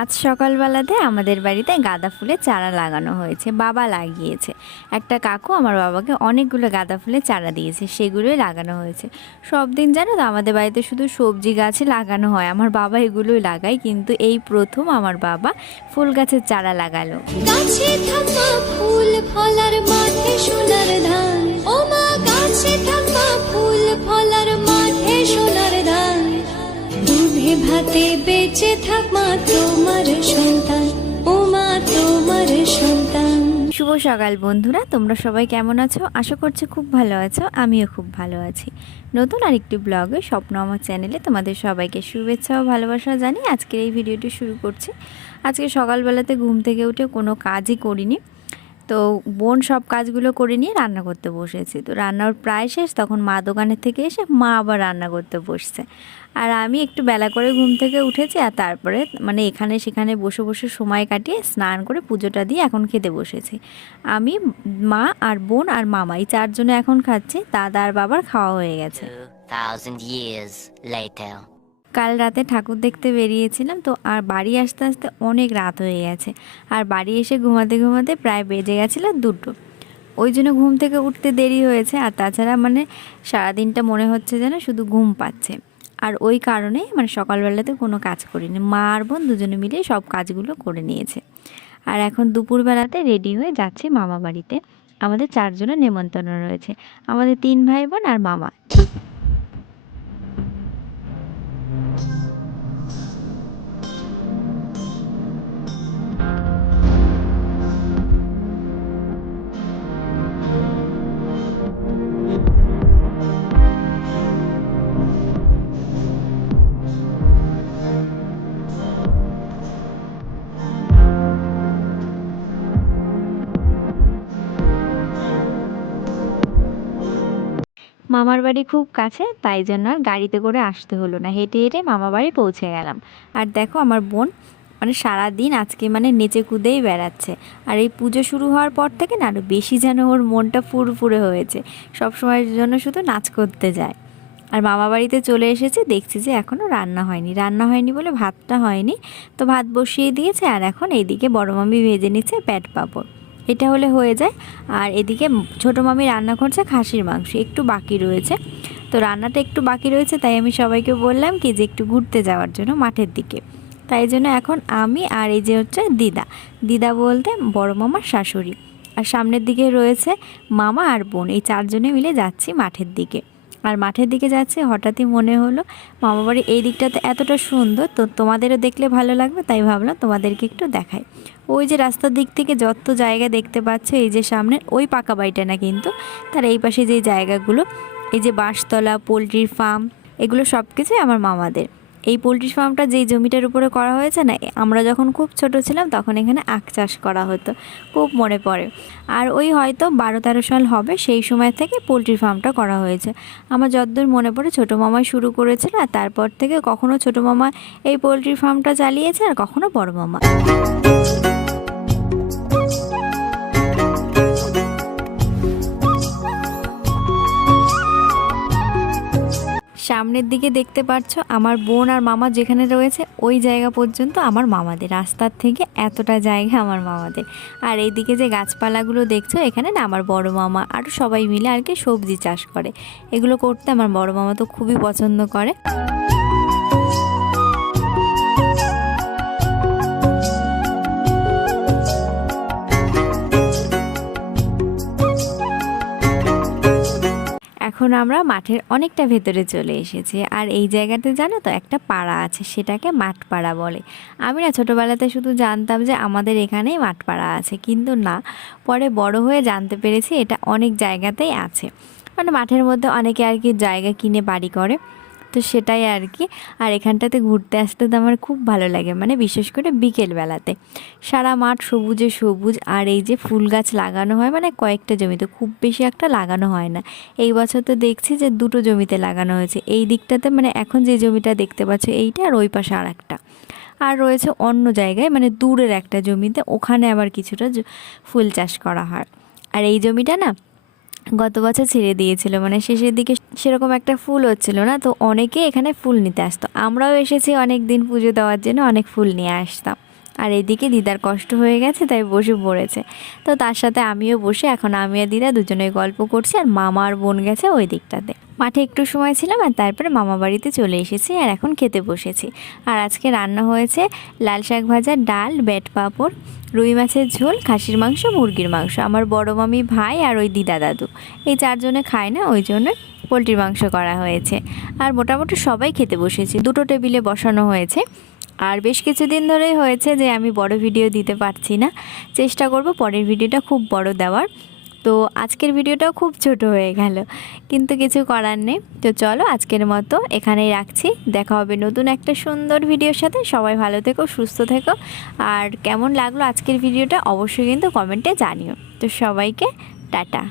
আজ সকালবেলাতে আমাদের বাড়িতে গাঁদা ফুলের চারা লাগানো হয়েছে, বাবা লাগিয়েছে। একটা কাকু আমার বাবাকে অনেকগুলো গাঁদা ফুলের চারা দিয়েছে, সেগুলোই লাগানো হয়েছে। সব দিন জানো তো, আমাদের বাড়িতে শুধু সবজি গাছে লাগানো হয়, আমার বাবা এগুলোই লাগায়, কিন্তু এই প্রথম আমার বাবা ফুল গাছের চারা লাগালো। গাছে থাকা ফুল, ফলার মাঠে সোনার ধান। দুধে ভাতে বেঁচে থাক মা তোমার সন্তান। ও মা তোমার সন্তান। শুভ সকাল বন্ধুরা, তোমরা সবাই কেমন আছো? আশা করছি খুব ভালো আছো, আমিও খুব ভালো আছি। নতুন আরেকটি ব্লগে স্বপ্ন আমার চ্যানেলে তোমাদের সবাইকে শুভেচ্ছা ও ভালোবাসা জানি আজকের এই ভিডিওটি শুরু করছি। আজকে সকালবেলাতে ঘুম থেকে উঠে কোনো কাজই করিনি তো বোন সব কাজগুলো করে নিয়ে রান্না করতে বসেছি। তো রান্নার প্রায় শেষ তখন মা দোকানের থেকে এসে মা আবার রান্না করতে বসছে। আর আমি একটু বেলা করে ঘুম থেকে উঠেছি আর তারপরে মানে এখানে সেখানে বসে বসে সময় কাটিয়ে স্নান করে পুজোটা দিয়ে এখন খেতে বসেছি। আমি মা আর বোন আর মামা এই চারজনে এখন খাচ্ছি দাদা আর বাবার খাওয়া হয়ে গেছে। 2,000 years later. কাল রাতে ঠাকুর দেখতে বেরিয়েছিলাম তো আর বাড়ি আসতে আসতে অনেক রাত হয়ে গেছে। আর বাড়ি এসে ঘুমাতে ঘুমাতে প্রায় বেজে গেছিল দুটো। ওই জন্য ঘুম থেকে উঠতে দেরি হয়েছে আর তাছাড়া মানে সারাদিনটা মনে হচ্ছে যেন শুধু ঘুম পাচ্ছে। আর ওই কারণে মানে সকালবেলাতে কোনো কাজ করিনি। মা আর বোন দুজনে মিলে সব কাজগুলো করে নিয়েছে। আর এখন দুপুরবেলাতে রেডি হয়ে যাচ্ছি মামা বাড়িতে। আমাদের চারজনের নেমন্তন্ন রয়েছে। আমাদের তিন ভাই বোন আর মামা। মামার বাড়ি খুব কাছে, তাই জন্য আর গাড়িতে করে আসতে হলো না। হেঁটে হেঁটে মামা বাড়ি পৌঁছে গেলাম। আর দেখো আমার বোন মানে সারা দিন আজকে মানে নেচে কুদেই বেড়াচ্ছে। আর এই পুজো শুরু হওয়ার পর থেকে না আরও বেশি যেন ওর মনটা ফুরফুরে হয়েছে। সব সময়ের জন্য শুধু নাচ করতে যায়। আর মামা বাড়িতে চলে এসেছে, দেখছি যে এখনও রান্না হয়নি। রান্না হয়নি বলে ভাতটা হয়নি, তো ভাত বসিয়ে দিয়েছে আর এখন এইদিকে বড় মামি ভেজে নিচ্ছে প্যাট পাঁপড়। এটা হলে হয়ে যায়। আর এদিকে ছোটো মামি রান্না করছে খাসির মাংস, একটু বাকি রয়েছে। তো রান্নাটা একটু বাকি রয়েছে, তাই আমি সবাইকে বললাম কি যে একটু ঘুরতে যাওয়ার জন্য মাঠের দিকে। তাই জন্য এখন আমি আর এই যে হচ্ছে দিদা। দিদা বলতে বড় মামার শাশুড়ি। আর সামনের দিকে রয়েছে মামা আর বোন, এই চারজনে মিলে যাচ্ছি মাঠের দিকে। আর মাঠের দিকে যাচ্ছে হঠাৎই মনে হলো, মামা বাড়ির এই দিকটাতে এতটা সুন্দর, তো তোমাদেরও দেখলে ভালো লাগবে, তাই ভাবলাম তোমাদেরকে একটু দেখাই। ওই যে রাস্তার দিক থেকে যত জায়গা দেখতে পাচ্ছ, এই যে সামনে ওই পাকা বাড়িটা না কিন্তু, তার এই পাশে যে জায়গাগুলো, এই যে বাঁশতলা, পোলট্রির ফার্ম, এগুলো সব কিছুই আমার মামাদের। এই পোলট্রি ফার্মটা যেই জমিটার উপরে করা হয়েছে না আমরা যখন খুব ছোট ছিলাম তখন এখানে আখ চাষ করা হতো, খুব মনে পড়ে। আর ওই হয়তো বারো তেরো সাল হবে সেই সময় থেকে পোলট্রি ফার্মটা করা হয়েছে। আমার যতদূর মনে পড়ে, ছোটো মামাই শুরু করেছিল আর তারপর থেকে কখনো ছোটো মামা এই পোলট্রি ফার্মটা চালিয়েছে আর কখনো বড় মামা। সামনের দিকে দেখতে পাচ্ছ আমার বোন আর মামা যেখানে রয়েছে, ওই জায়গা পর্যন্ত আমার মামাদের। রাস্তার থেকে এতটা জায়গা আমার মামাদের। আর এইদিকে যে গাছপালাগুলো দেখছ, এখানে না আমার বড় মামা আরও সবাই মিলে আর কি সবজি চাষ করে। এগুলো করতে আমার বড় মামা তো খুবই পছন্দ করে। এখন আমরা মাঠের অনেকটা ভেতরে চলে এসেছি। আর এই জায়গাতে জানো তো একটা পাড়া আছে, সেটাকে মাঠপাড়া বলে। আমি না ছোটোবেলাতে শুধু জানতাম যে আমাদের এখানেই মাঠপাড়া আছে, কিন্তু না। পরে বড় হয়ে জানতে পেরেছি এটা অনেক জায়গাতেই আছে। মানে মাঠের মধ্যে অনেকে আর কি জায়গা কিনে বাড়ি করে। তো সেটাই আর কি আর এখানটাতে ঘুরতে আসতে তো আমার খুব ভালো লাগে মানে বিশেষ করে বিকেলবেলাতে। সারা মাঠ সবুজে সবুজ, আর এই যে ফুল গাছ লাগানো হয় মানে কয়েকটা জমিতে, খুব বেশি একটা লাগানো হয় না। এই বছর তো দেখছি যে দুটো জমিতে লাগানো হয়েছে। এই দিকটাতে মানে এখন যে জমিটা দেখতে পাচ্ছ, এইটা আর ওই পাশে আর একটা আর রয়েছে অন্য জায়গায় মানে দূরের একটা জমিতে, ওখানে আবার কিছুটা ফুল চাষ করা হয়। আর এই জমিটা না গত বছর ছেড়ে দিয়েছিল। মানে শেষের দিকে সেরকম একটা ফুল হচ্ছিল না, তো অনেকে এখানে ফুল নিতে আসতো। আমরাও এসেছি অনেক দিন পুজো দেওয়ার জন্য অনেক ফুল নিয়ে আসতাম। আর এদিকে দিদার কষ্ট হয়ে গেছে, তাই বসে পড়েছে। তো তার সাথে আমিও বসে, এখন আমি আর দিদা দুজনে গল্প করছি, আর মামা আর বোন গেছে ওই দিকটাতে। মাঠে একটু সময় ছিলাম, আর তারপরে মামা বাড়িতে চলে এসেছি, আর এখন খেতে বসেছি। আর আজকে রান্না হয়েছে লাল শাক ভাজা, ডাল বেট পাঁপড়, রুই মাছের ঝোল, খাসির মাংস, মুরগির মাংস। আমার বড় মামি ভাই আর ওই দিদা দাদু। এই চারজনে খায় না, ওই জন্য পোলট্রির মাংস করা হয়েছে। আর মোটামুটি সবাই খেতে বসেছি। দুটো টেবিলে বসানো হয়েছে। আর বেশ কিছুদিন ধরেই হয়েছে যে আমি বড় ভিডিও দিতে পারছি না। চেষ্টা করব পরের ভিডিওটা খুব বড় দেওয়ার। তো আজকের ভিডিওটাও খুব ছোট হয়ে গেল, কিন্তু কিছু করার নেই। তো চলো আজকের মতো এখানেই রাখছি। দেখা হবে নতুন একটা সুন্দর ভিডিওর সাথে। সবাই ভালো থেকো, সুস্থ থেকো। আর কেমন লাগল আজকের ভিডিওটা অবশ্যই কিন্তু কমেন্টে জানিও। তো সবাইকে টাটা।